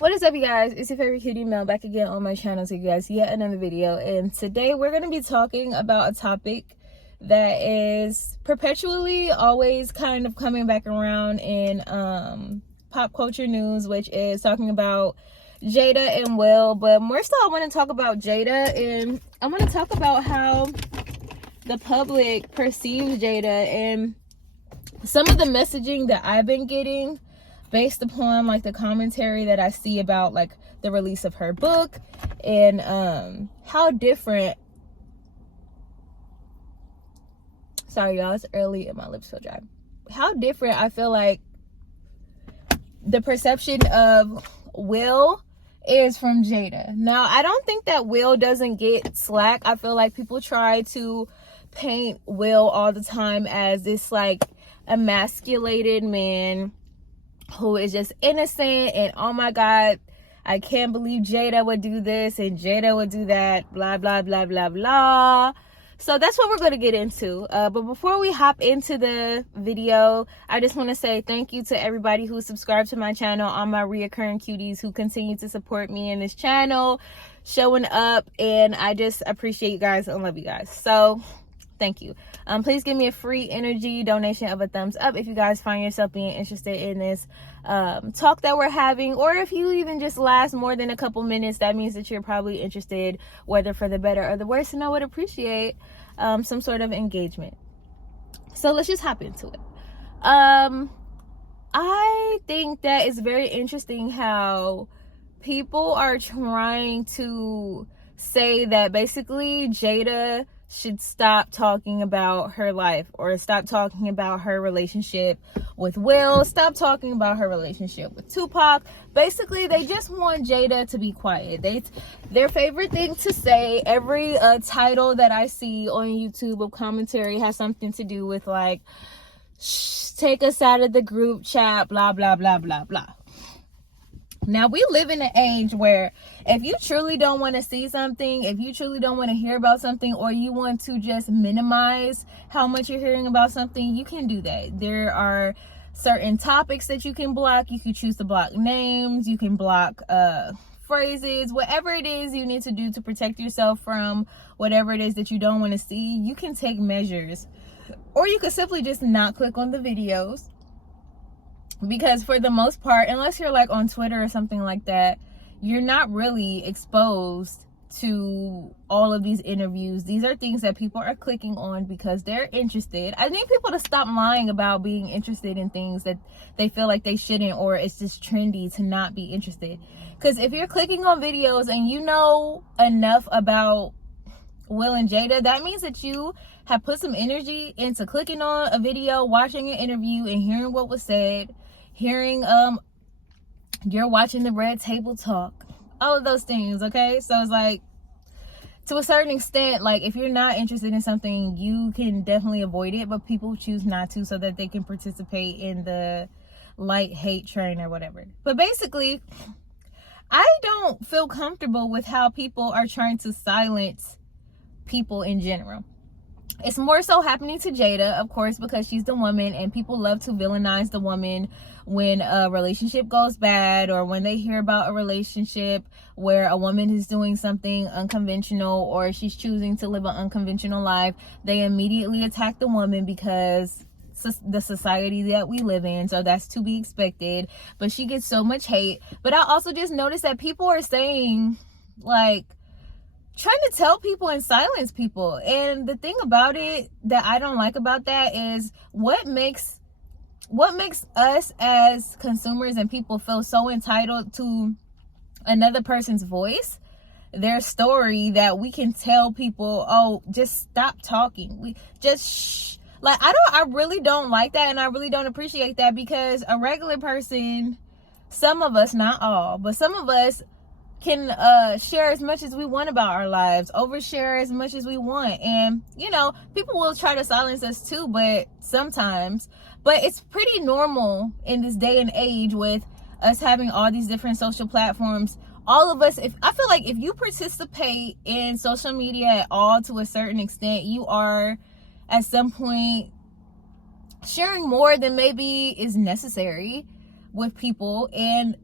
What is up, you guys? It's your favorite cutie Mel back again on my channel to you guys yet another video. And today we're going to be talking about a topic that is perpetually always kind of coming back around in pop culture news, which is talking about Jada and Will. But more so, I want to talk about Jada, and I want to talk about how the public perceives Jada and some of the messaging that I've been getting based upon like the commentary that I see about like the release of her book and how different, sorry y'all, it's early and my lips feel dry, how different I feel like the perception of Will is from Jada. Now, I don't think that Will doesn't get slack. I feel like people try to paint Will all the time as this like emasculated man who is just innocent, and oh my god, I can't believe Jada would do this and Jada would do that, blah blah blah blah blah. So that's what we're going to get into. But before we hop into the video, I just want to say thank you to everybody who subscribed to my channel, all my reoccurring cuties who continue to support me in this channel, showing up, and I just appreciate you guys and love you guys. So thank you. Please give me a free energy donation of a thumbs up if you guys find yourself being interested in this talk that we're having, or if you even just last more than a couple minutes, that means that you're probably interested, whether for the better or the worse, and I would appreciate some sort of engagement. So let's just hop into it. I think that it's very interesting how people are trying to say that basically Jada should stop talking about her life, or stop talking about her relationship with Will, stop talking about her relationship with Tupac. Basically, they just want Jada to be quiet. Their favorite thing to say, every title that I see on YouTube of commentary has something to do with like, take us out of the group chat, blah blah blah blah blah. Now, we live in an age where if you truly don't want to see something, if you truly don't want to hear about something, or you want to just minimize how much you're hearing about something, you can do that. There are certain topics that you can block. You can choose to block names. You can block phrases. Whatever it is you need to do to protect yourself from whatever it is that you don't want to see, you can take measures. Or you could simply just not click on the videos. Because for the most part, unless you're like on Twitter or something like that, you're not really exposed to all of these interviews. These are things that people are clicking on because they're interested. I need people to stop lying about being interested in things that they feel like they shouldn't, or it's just trendy to not be interested. Because if you're clicking on videos and you know enough about Will and Jada, that means that you have put some energy into clicking on a video, watching an interview, and hearing what was said, hearing you're watching the red table talk, all of those things. Okay, so it's like, to a certain extent, like if you're not interested in something, you can definitely avoid it, but people choose not to so that they can participate in the light hate train or whatever. But basically, I don't feel comfortable with how people are trying to silence people in general. It's more so happening to Jada, of course, because she's the woman, and people love to villainize the woman when a relationship goes bad, or when they hear about a relationship where a woman is doing something unconventional, or she's choosing to live an unconventional life. They immediately attack the woman because the society that we live in, so that's to be expected. But she gets so much hate. But I also just noticed that people are saying, like, trying to tell people and silence people. And the thing about it that I don't like about that is what makes us as consumers and people feel so entitled to another person's voice, their story, that we can tell people, oh, just stop talking, we just shh. Like, I really don't like that, and I really don't appreciate that, because a regular person, some of us, not all, but some of us can share as much as we want about our lives, overshare as much as we want, and you know, people will try to silence us too, but sometimes. But it's pretty normal in this day and age with us having all these different social platforms. All of us, I feel like if you participate in social media at all to a certain extent, you are at some point sharing more than maybe is necessary with people. And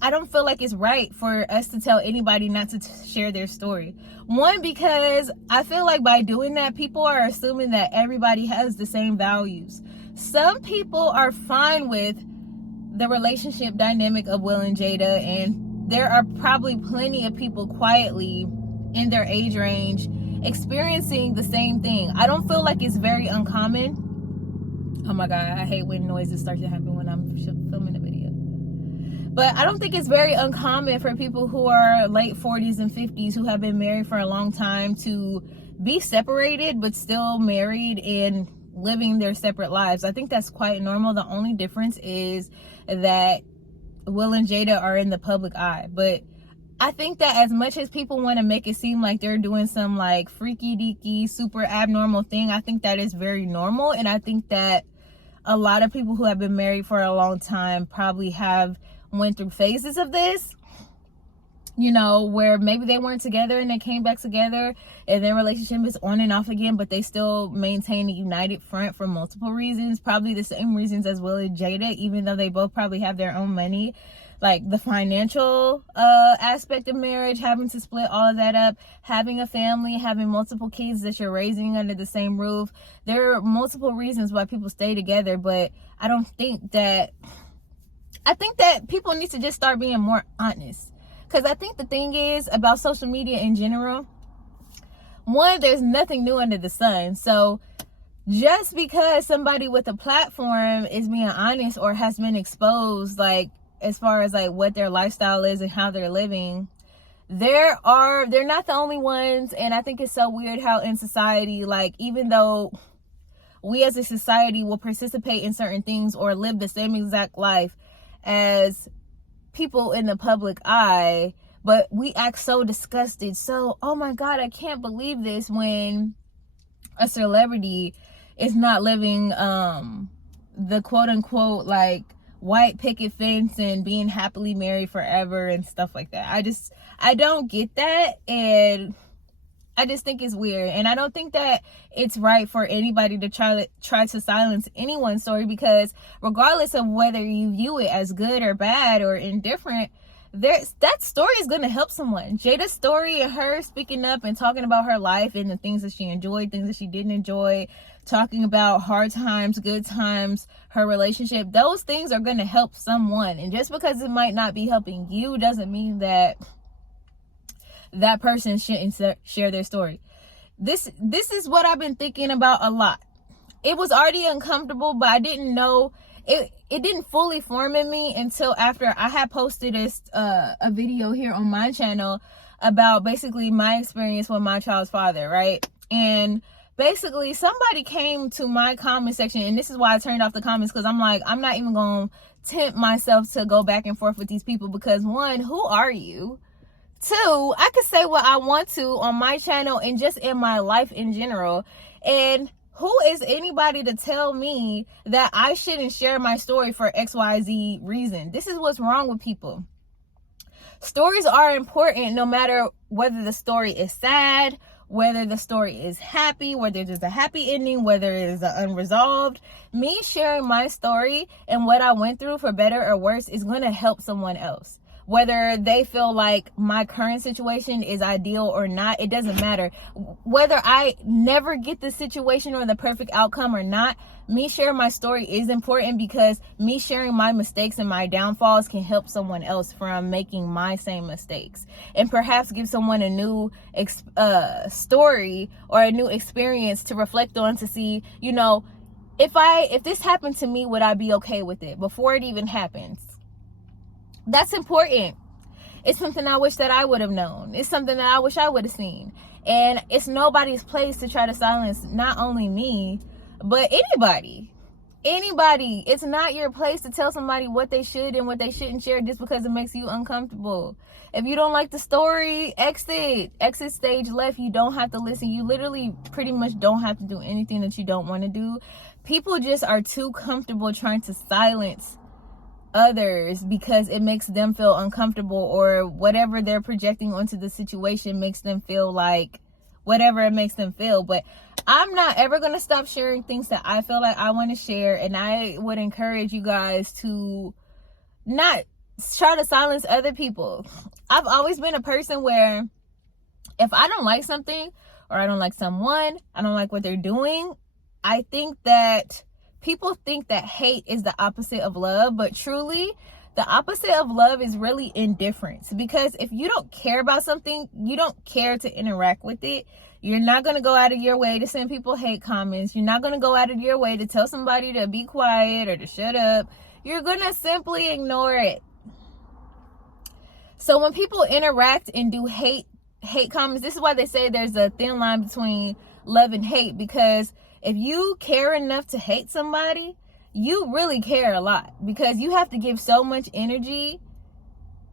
I don't feel like it's right for us to tell anybody not to share their story. One, because I feel like by doing that, people are assuming that everybody has the same values. Some people are fine with the relationship dynamic of Will and Jada, and there are probably plenty of people quietly in their age range experiencing the same thing. I don't feel like it's very uncommon. Oh my God, I hate when noises start to happen when I'm filming a video. But I don't think it's very uncommon for people who are late 40s and 50s who have been married for a long time to be separated but still married and living their separate lives. I think that's quite normal. The only difference is that Will and Jada are in the public eye. But I think that as much as people want to make it seem like they're doing some like freaky deaky super abnormal thing, I think that is very normal. And I think that a lot of people who have been married for a long time probably have went through phases of this, you know, where maybe they weren't together and they came back together and their relationship is on and off again, but they still maintain a united front for multiple reasons, probably the same reasons as Will and Jada, even though they both probably have their own money, like the financial aspect of marriage, having to split all of that up, having a family, having multiple kids that you're raising under the same roof. There are multiple reasons why people stay together, but I think that people need to just start being more honest. Because I think the thing is about social media in general, one, there's nothing new under the sun. So just because somebody with a platform is being honest or has been exposed, like as far as like what their lifestyle is and how they're living, they're not the only ones. And I think it's so weird how in society, like even though we as a society will participate in certain things or live the same exact life as people in the public eye, but we act so disgusted, so oh my God, I can't believe this, when a celebrity is not living the quote unquote like white picket fence and being happily married forever and stuff like that. I don't get that, and I just think it's weird. And I don't think that it's right for anybody to try to silence anyone's story, because regardless of whether you view it as good or bad or indifferent, that story is going to help someone. Jada's story and her speaking up and talking about her life and the things that she enjoyed, things that she didn't enjoy, talking about hard times, good times, her relationship, those things are going to help someone. And just because it might not be helping you doesn't mean that that person shouldn't share their story. This is what I've been thinking about a lot. It was already uncomfortable, but I didn't know it didn't fully form in me until after I had posted a video here on my channel about basically my experience with my child's father, right? And basically somebody came to my comment section, and this is why I turned off the comments, because I'm like, I'm not even gonna tempt myself to go back and forth with these people, because one, who are you? Two, I could say what I want to on my channel and just in my life in general. And who is anybody to tell me that I shouldn't share my story for XYZ reason? This is what's wrong with people. Stories are important no matter whether the story is sad, whether the story is happy, whether there's a happy ending, whether it is unresolved. Me sharing my story and what I went through, for better or worse, is going to help someone else. Whether they feel like my current situation is ideal or not, it doesn't matter. Whether I never get the situation or the perfect outcome or not, me sharing my story is important, because me sharing my mistakes and my downfalls can help someone else from making my same mistakes, and perhaps give someone a new story or a new experience to reflect on, to see, you know, if this happened to me, would I be okay with it before it even happens? That's important. It's something I wish that I would have known. It's something that I wish I would have seen. And it's nobody's place to try to silence not only me, but anybody. It's not your place to tell somebody what they should and what they shouldn't share just because it makes you uncomfortable. If you don't like the story, exit stage left. You don't have to listen. You literally pretty much don't have to do anything that you don't want to do. People just are too comfortable trying to silence others because it makes them feel uncomfortable, or whatever they're projecting onto the situation makes them feel like whatever it makes them feel. But I'm not ever going to stop sharing things that I feel like I want to share, and I would encourage you guys to not try to silence other people. I've always been a person where if I don't like something, or I don't like someone, I don't like what they're doing, I think that people think that hate is the opposite of love, but truly the opposite of love is really indifference. Because if you don't care about something, you don't care to interact with it. You're not going to go out of your way to send people hate comments. You're not going to go out of your way to tell somebody to be quiet or to shut up. You're going to simply ignore it. So when people interact and do hate comments, this is why they say there's a thin line between love and hate, because if you care enough to hate somebody, you really care a lot, because you have to give so much energy.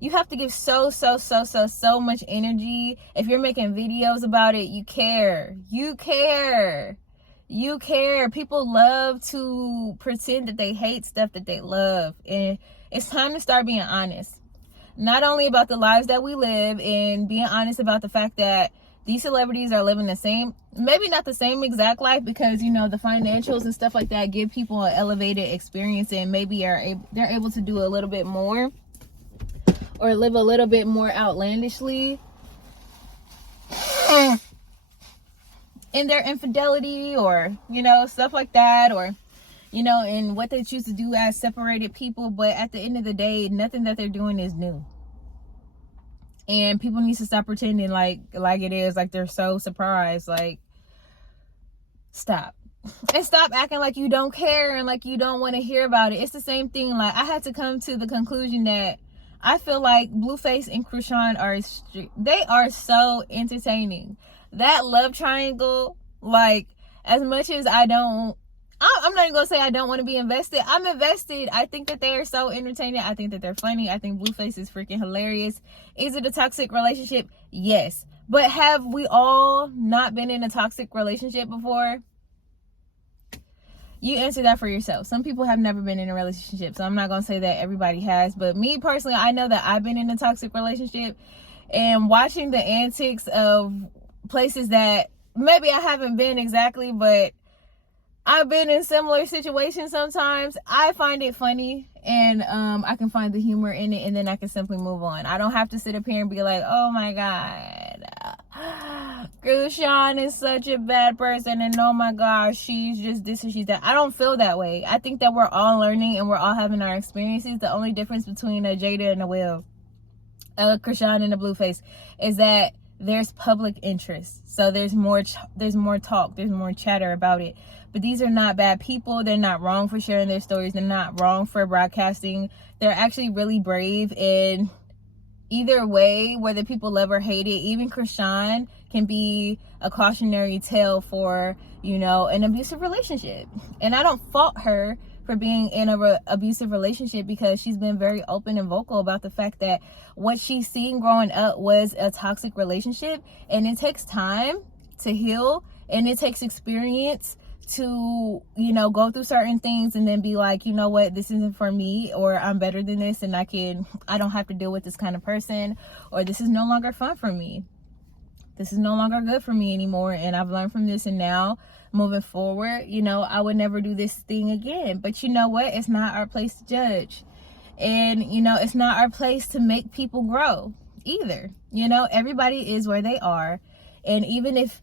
You have to give so much energy. If you're making videos about it, you care. People love to pretend that they hate stuff that they love, and it's time to start being honest. Not only about the lives that we live, and being honest about the fact that these celebrities are living the same, maybe not the same exact life, because, you know, the financials and stuff like that give people an elevated experience, and maybe they're able to do a little bit more or live a little bit more outlandishly in their infidelity, or, you know, stuff like that, or, you know, and what they choose to do as separated people. But at the end of the day, nothing that they're doing is new. And people need to stop pretending like it is, like they're so surprised. Like, stop. And stop acting like you don't care and like you don't want to hear about it. It's the same thing. Like, I had to come to the conclusion that I feel like Blueface and Krishan they are so entertaining. That love triangle, like, as much as I'm not even gonna say I don't want to be invested. I'm invested. I think that they are so entertaining. I think that they're funny. I think Blueface is freaking hilarious. Is it a toxic relationship? Yes. But have we all not been in a toxic relationship before? You answer that for yourself. Some people have never been in a relationship, so I'm not gonna say that everybody has. But me personally, I know that I've been in a toxic relationship, and watching the antics of places that maybe I haven't been exactly, but I've been in similar situations sometimes, I find it funny, and I can find the humor in it, and then I can simply move on. I don't have to sit up here and be like, oh my God, Krishan is such a bad person, and oh my gosh, she's just this and she's that. I don't feel that way. I think that we're all learning and we're all having our experiences. The only difference between a Jada and a Will, Krishan and a Blueface, is that there's public interest. So there's more talk, there's more chatter about it. But these are not bad people. They're not wrong for sharing their stories. They're not wrong for broadcasting. They're actually really brave. And either way, whether people love or hate it, even Krishan can be a cautionary tale for, you know, an abusive relationship. And I don't fault her for being in an abusive relationship, because she's been very open and vocal about the fact that what she's seen growing up was a toxic relationship, and it takes time to heal, and it takes experience to, you know, go through certain things and then be like, you know what, this isn't for me, or I'm better than this, and I don't have to deal with this kind of person, or this is no longer fun for me. This is no longer good for me anymore, and I've learned from this, and now moving forward, you know, I would never do this thing again. But you know what? It's not our place to judge. And, you know, it's not our place to make people grow either. You know, everybody is where they are. And even if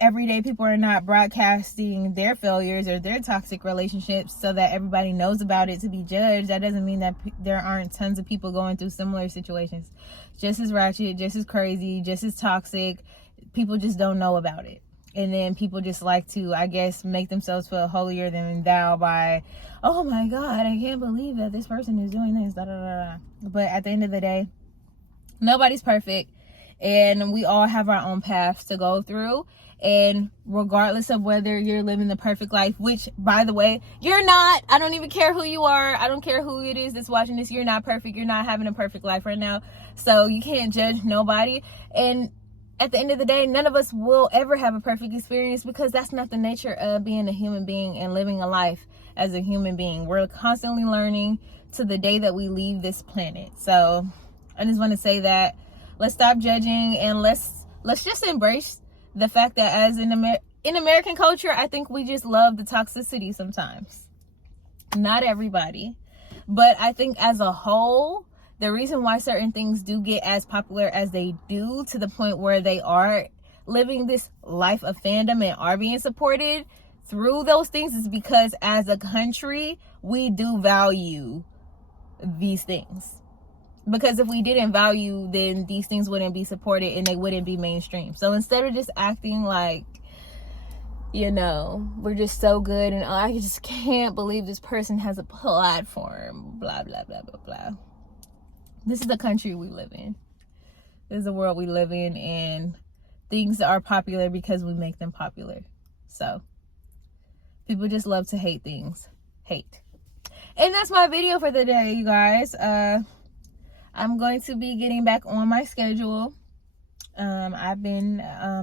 everyday people are not broadcasting their failures or their toxic relationships so that everybody knows about it to be judged, that doesn't mean that there aren't tons of people going through similar situations. Just as ratchet, just as crazy, just as toxic. People just don't know about it. And then people just like to, I guess, make themselves feel holier than thou by, oh my God, I can't believe that this person is doing this, da da da da. But at the end of the day, nobody's perfect, and we all have our own paths to go through. And regardless of whether you're living the perfect life, which, by the way, you're not. I don't even care who you are. I don't care who it is that's watching this. You're not perfect. You're not having a perfect life right now. So you can't judge nobody. And at the end of the day, none of us will ever have a perfect experience, because that's not the nature of being a human being and living a life as a human being. We're constantly learning to the day that we leave this planet. So I just want to say that let's stop judging, and let's just embrace the fact that as in American culture, I think we just love the toxicity sometimes. Not everybody, But I think as a whole, the reason why certain things do get as popular as they do, to the point where they are living this life of fandom and are being supported through those things, is because as a country, we do value these things. Because if we didn't value, then these things wouldn't be supported and they wouldn't be mainstream. So instead of just acting like, you know, we're just so good and I just can't believe this person has a platform, blah blah blah blah blah. This is the country we live in. This is the world we live in, and things are popular because we make them popular. So people just love to hate things. Hate. And that's my video for the day, you guys. I'm going to be getting back on my schedule. I've been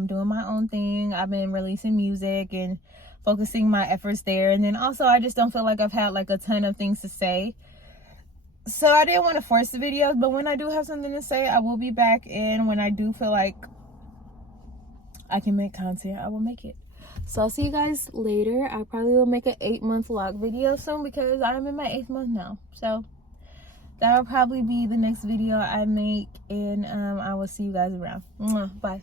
doing my own thing. I've been releasing music and focusing my efforts there. And then also, I just don't feel like I've had like a ton of things to say. So I didn't want to force the videos, but when I do have something to say, I will be back. And when I do feel like I can make content, I will make it. So I'll see you guys later. I probably will make an 8-month vlog video soon, because I'm in my 8th month now. So that will probably be the next video I make, and I will see you guys around. Bye.